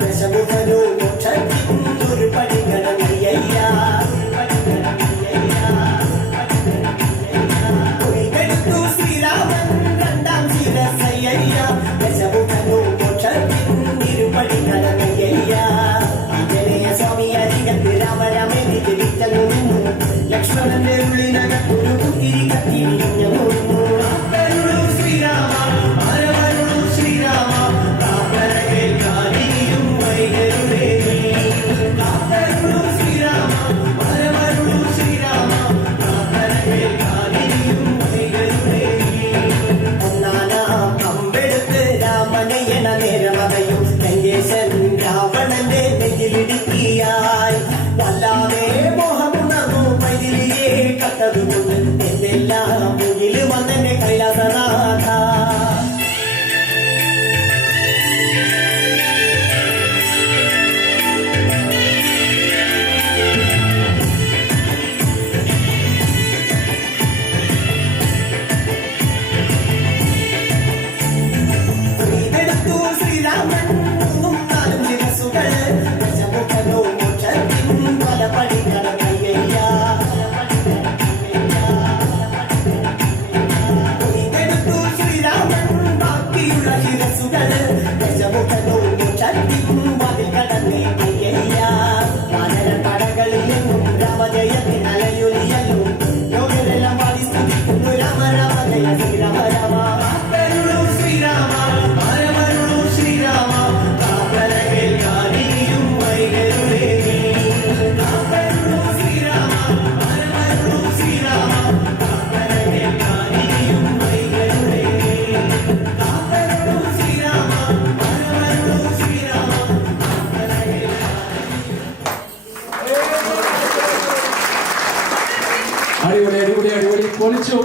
ദശമുഖനോ മോക്ഷത്തിനൊരു പടി കടന്നയ്യ ഒരിതെടുത്തു ശ്രീരാമൻ രണ്ടാം ശിരസയ്യ ദശമുഖനോ മോക്ഷത്തിനൊരുപടി കടന്നയ്യ ആഞ്ജനേയ സ്വാമി അരികത്ത് രാമരാമേതി ജപിച്ചു ലക്ഷ്മണന്റെ ഉള്ളിനകത്തൊരു കുത്തിരി കത്തി വിരിഞ്ഞു രാവണന്റെ നെഞ്ചിലിടുക്കിയായി വല്ലാതെ മോഹമുണർന്നു മൈതിലിയെ കട്ടതുകൊണ്ട് എന്തെല്ലാം മുന്നിൽ വന്നെന്റെ കൈലാസനാഥ ശ്രീരാമൻ രാമജയത്തിനലയൊലിയല്ലോ ലോകരെല്ലാം പാടി സ്തുതിക്കുന്നു രാമ രാമ ജയ ശ്രീരാമ രാമ ശ്രീരാമ പരമരുളു ശ്രീരാമ കാപ്പലകേൽക്കാനിയും വൈകരുളേ ശ്രീരാമ പരമരുളു ശ്രീരാമ കാപ്പലകേൽക്കാനിയും വൈകരുളേ ശ്രീരാമ പരമരുളു ശ്രീരാമ അടിപൊളി അടിപൊളി അടിപൊളി പൊളിച്ചു.